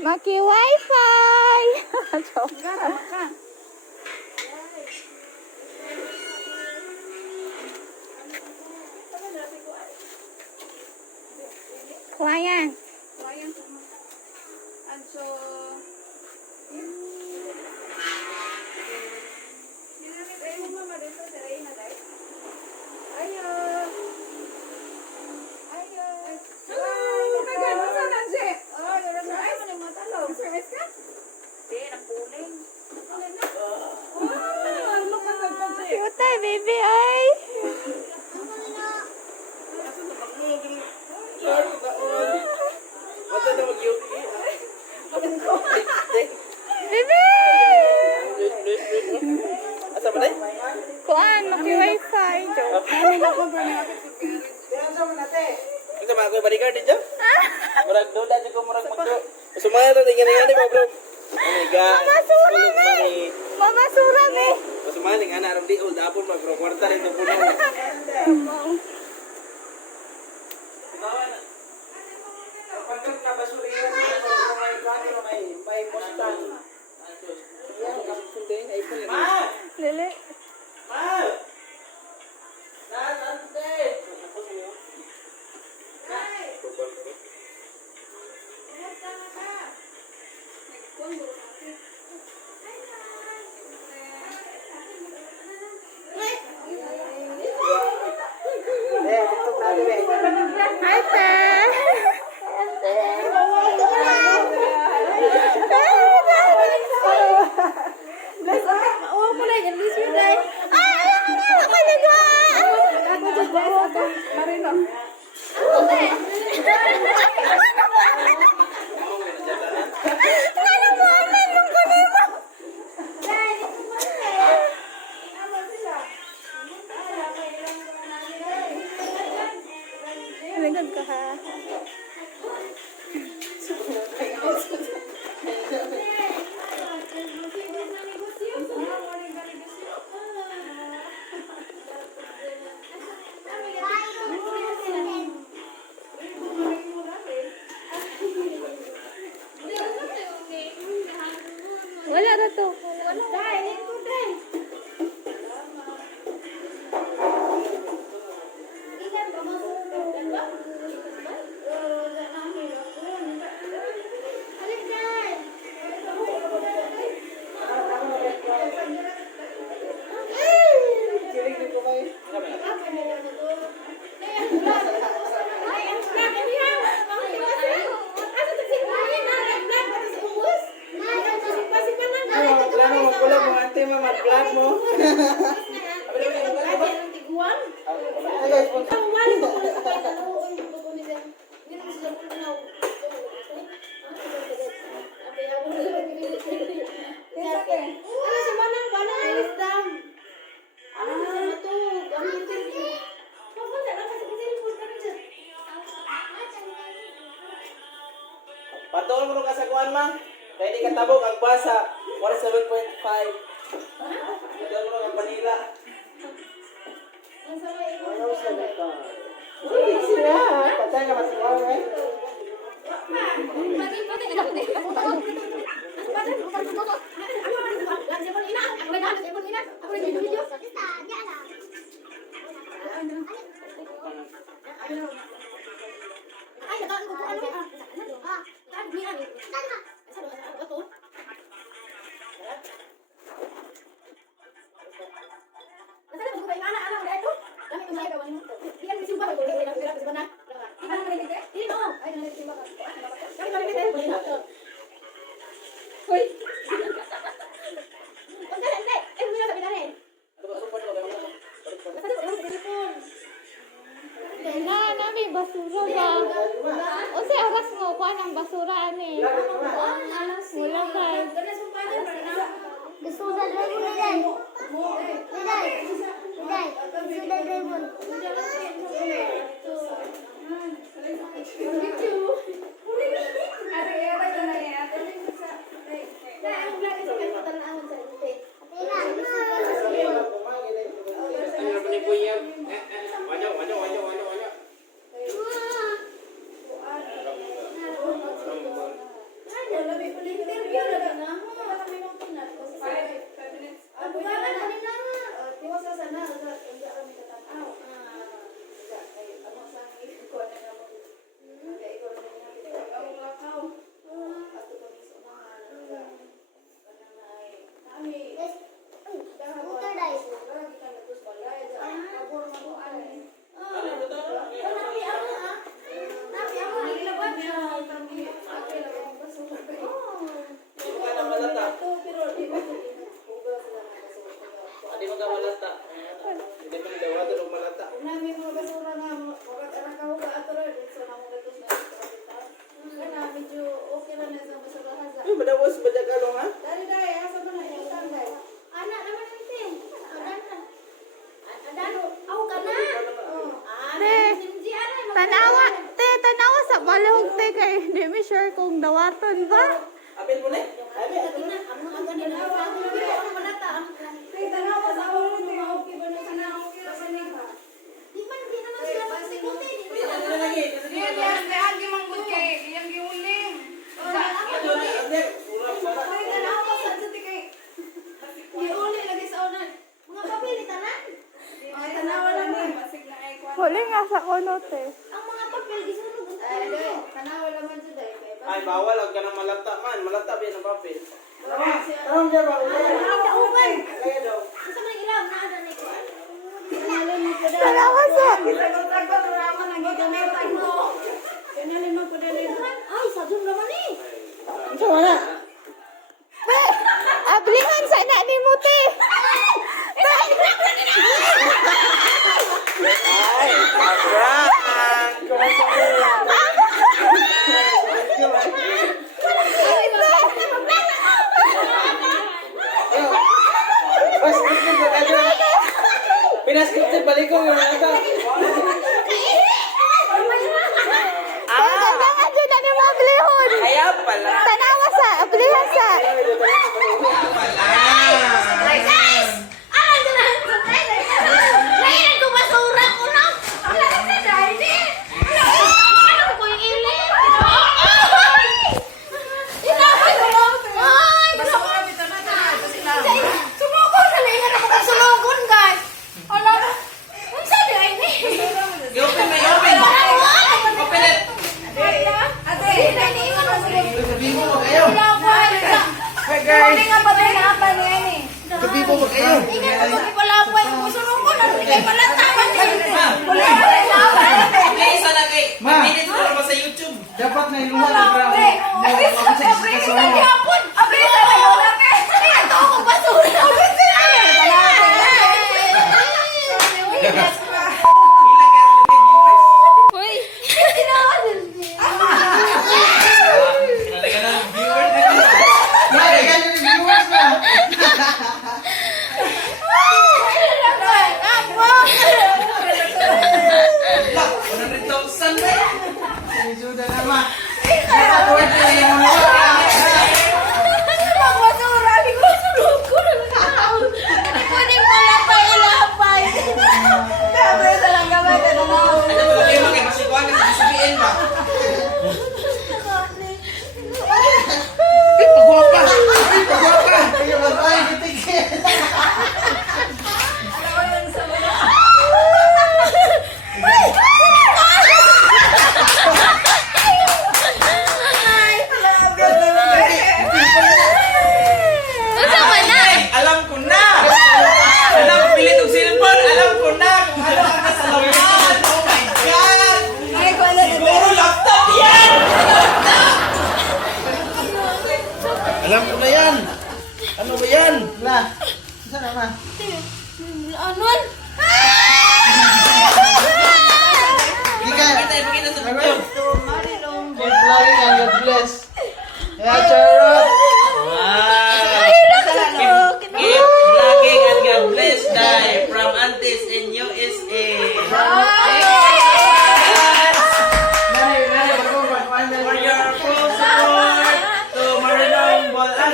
Maki wifi. Gara maka. Kumayan. Sayang sama. Anso. Ginamit ay mo mama dito sa Reyna dai. Ayo. Ayo. Hello. Kagano sa nanse? Oh, yun na ay mo mata lo. Service ka? Di napuling. Napuling na. Oh, ano ka sa nanse? Cute baby ay. Baby! Asa ba day? Kuan, maki wifi. Joke. Ito mga ko'y bodyguard din dyan? Murag doon dati ko murag magdo. Sumaya to, tingnan nga ba bro? Oh my God. Mama sura me. Mama sura me. Sumaya ning anak ram di old apple mag bro. Kwarta rin ito puno. Pagkat na basuliran sa may kanino may postan. Yan kasi sundin ay pala. Ma! Lili. Ma! Nasante! Hi, Te. Lingkod ka ha. Wala na to. Patuloy mo nung kasaguan ma. Kaya di katabog ang basa. 47.5. Patuloy mo nung ang panila. Ano sa ito? Uy, sila. Patay ka masaguan eh. Na, nami basura ba? O si aras mo, kuha ng basura ani. Wala ka. Gusto mo sa drive mo na yan? Liday! Liday! Gusto na drive mo. Padawas ba dyan kalong ha? Anak naman nanti. Adan. Ako ka na. Te, tanawa. Te, tanawa sa balong te kay di mi sure kung dawaton ba. Apil mo na eh. Apil. Huli nga sa kuno te. Ang mga papel gisunog. Ay, bawal. Huwag ka na malata man. Malata ba yan ang papel? Tarong dyan ba? Kaya daw. Tanawa sa. Ay, sadun naman eh. Sa wala. Te, ablingan sa na ni mo te. Ay, prank! Bas, scripted ba kayo? Pinascripted, balik ko yung ata. Kailangan dyan na ni mo ablihon. Kaya pala. Tanawa sa, ablihan sa. Guys! Alam ko na! Ngayon ko basura ko na! Wala ka na dahil eh! Alam ko yung ili! Inabay ko lang! Ay! Sumugon na lang! Yan ako kang sumugon, guys! Alam mo! Ang sabi ay ni! I-open mo, i-open! Open it! Ate! Iniingan mo sila! Sabihin mo mo kayo! Hi guys! Hindi nga ba tayo naapan niya ni? Sabihin mo mo kayo! Ingat ko ipalapay ko sumugon! Ang hindi pala tama niya! May isa na kay. Ma. Minutes ko pa sa YouTube. Dapat na iluhan na bravo. Ako sa istasyon mo. Uy. Talaga na viewers dito. Mari, ganyan yung viewers na. Wala, 100,000 na. Sinisuda na ma. Nakatuwad na yung mga. Ano ba kayo mga masikuan kasi sabihin ba? Pagwapa! Pagwapa! Kaya matay, kitik. Ay, alam ko na! Alam ko pilit ng cellphone! Alam ko na kung ano ang nasa laman! Oh my God! Siguro laptop yan! Alam ko na yan. Ano ba yan? La. Saan na ma? Anuan? Di ka. Pakita sa video. Keep vlogging and God bless. Yeah, Charot. Wow! Keep vlogging and God bless die from aunties in USA. Nani, bago ba? For your full support to Marinong Bolang.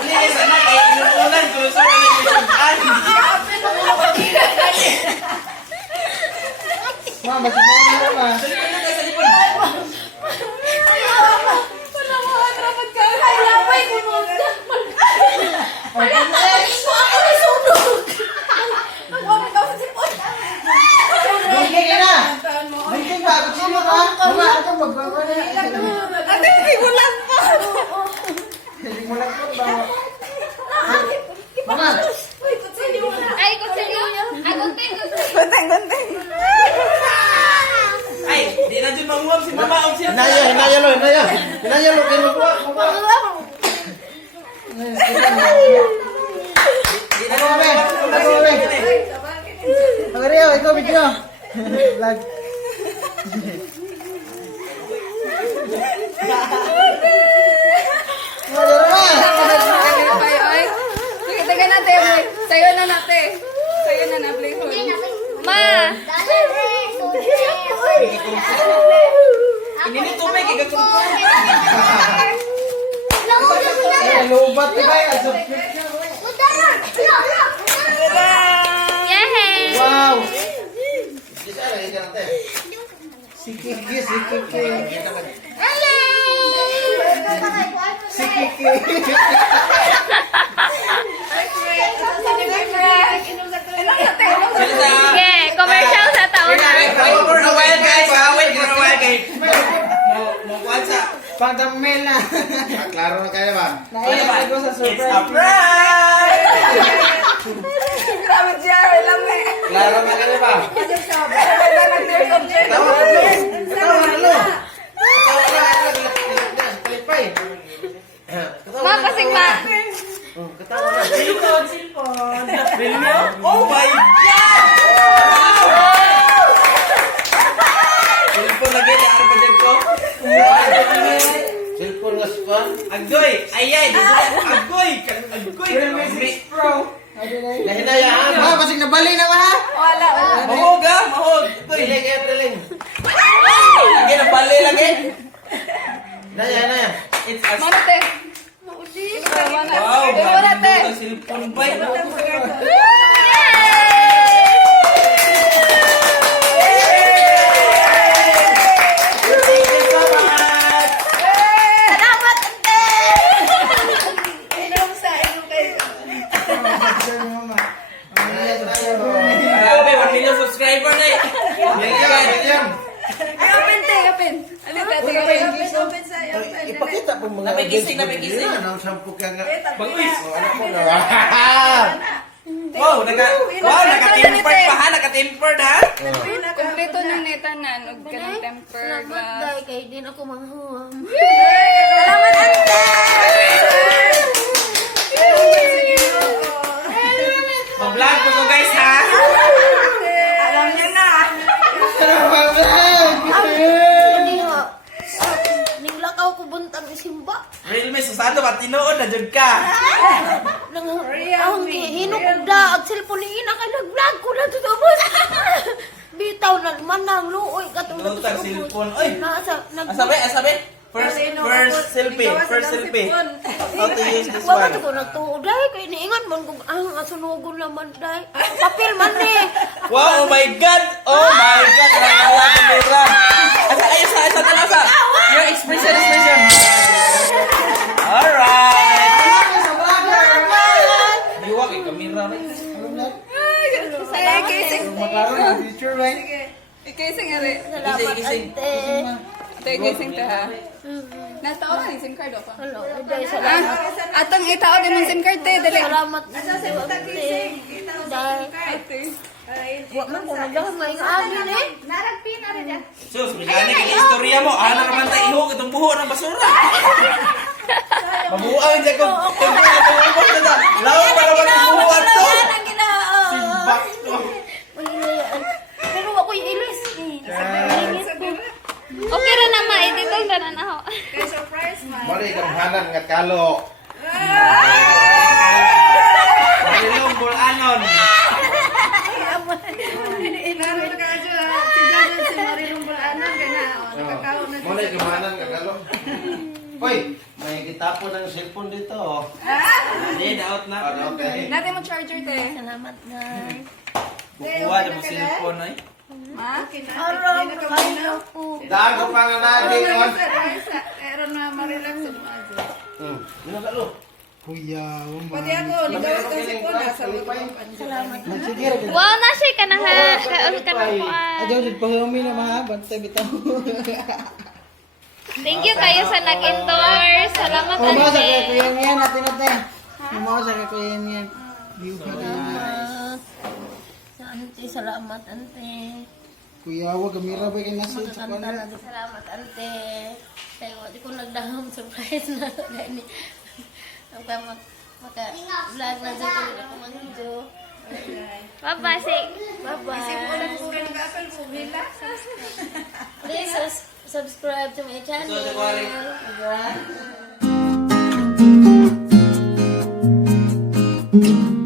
Please, anak, ay inuulan ko sa mga YouTube-an. Ma, masimulan na ma. Sa likod na tayo, sa likod. Bungking ka na. Bungking ba? Kutsilo ka? Mama, ako magbawa na. Hindi mo lang po ba? Mama. Ay, kutsilyo. Ay, gunting. Gunteng. Ay, di na dyan manguwag si mama o siya. Hinaya lo. Kayo magbuwa. Di na Ako, dyan Abe. manguwag. Ako, Abe. Ang Rio, ikaw video. Vlog. Kalipay, oy. Sige, taga natin. Sayo na natin. Sayo na na, play hold. Ma! Inini tubig, ikakumpul. Lahat. Lubat di ba yung subscription? Yay! Wow! Si Kiki. Si Kiki. Yeah, commercial sa taon na. Wait for a while, guys. Wait for a while, guys. Pagdamel na. Klaro na kayo ba? Naiyak ako sa It's a surprise. prank! Grabe, Jerry lang eh. Klaro na kayo ba? Tawa na lo! Tawa na lo! Tawa na! Kalipay! Ma, kasing ma. Katawa na. Silpon! Film nyo? Oh my God! Silpon lagi, naara pa dyan ko. Silpon nga spawn. Agoy! Ayay! Agoy! Agoy! Pro. Nahinayaan mo! Basig na bali na ba? Wala. Mahog ah! Mahog! Piling kaya piling! Lagi na bali lagi! Naya! It's a... Mana te? Wow! Mana te? Ang silpon ba yun? Thank you so much! Salamat, ate! Grabe, 1 million subscriber na eh! Ay, open te, open. Alin te, open sa Ipakita po mga Napigising! Anong sampu ka nga? Banguis! Ano po na? Wow! Naka-tempered pa ha! Naka-tempered ha! Kompleto ng neta na, anog ka ng temper glass. Kaya din ako manghuwam. Salamat, ante! Ma-vlog ko guys ha! Alam niya na. Hindi ha. Ninglakaw ko buntang isimba. Real me, susado ba? Tinood na dyan ka! Ang hinok da. Ang cellphone ni ina ka nag-vlog ko na tutubos. Bitaw na manang luoy katong Lutang cellphone. Oy! Nasa Asabi! First selfie! How to use this Wa one? ka ko nagtuod dai kay niingan man kung ang asunugon naman dai. Papel man ni. Wow! Oh my God! Oh my God! Nakakawa ka mira! Asa! Your expression! Alright! Diwa kay kamera rin. Ay, kising. Maklaro na future, right? Ikising ari. Salamat Gising. ante. Ate, kising ta ha. Nataon na yung SIM card o pa? Hello, dai salamat. Atong itaon din mong SIM card te, dali. Salamat ante. Dai. Ate. Wa man ko nagdamay ng amin eh. Sus, magani kay istorya mo. Ano naman tayo ihog itong buho ng basura? Mabuang dyan ko. Lawa pa naman ang buhuan to. Ang ginoo. Simbak to. Mahilayaan. Pero ako yung ilis. Ingit ko. Okay ra na, ma. Dito ang tanan ako. Mali kang hanan nga kalo. Marilong bulanon. Mali kang hanan nga kalo. Hoy, may gitapo ng cellphone dito. Oh. Hindi, daot na. Okay. Natin mo charger te. Salamat na. Bukuha na mo cellphone ay. Ma? Aram, kayo ko. Dago pa nga natin. Meron na marilang sa mga. Ano kalo? Kuya, Pati ako, ligawas ka sa kuna sa Salamat na. sige. Wow, na siya ka na ha. Kaon ka na po ah. Ayaw din pahumi na mga bantay bitaw. Thank you kayo sa nag-endorse. Salamat, Mama sa ate. kuya yan natin natin. Mama sa kuya yan. Salamat. Sa ante, salamat ante. Kuya, wag kamera ba kay nasud sa Kanta kanya? na salamat ante. Kaya di ko nagdaham surprise na gani. Maka vlog na dito ko ako manjo. Bye-bye. Say bye-bye. Please subscribe to my channel. So, Bye.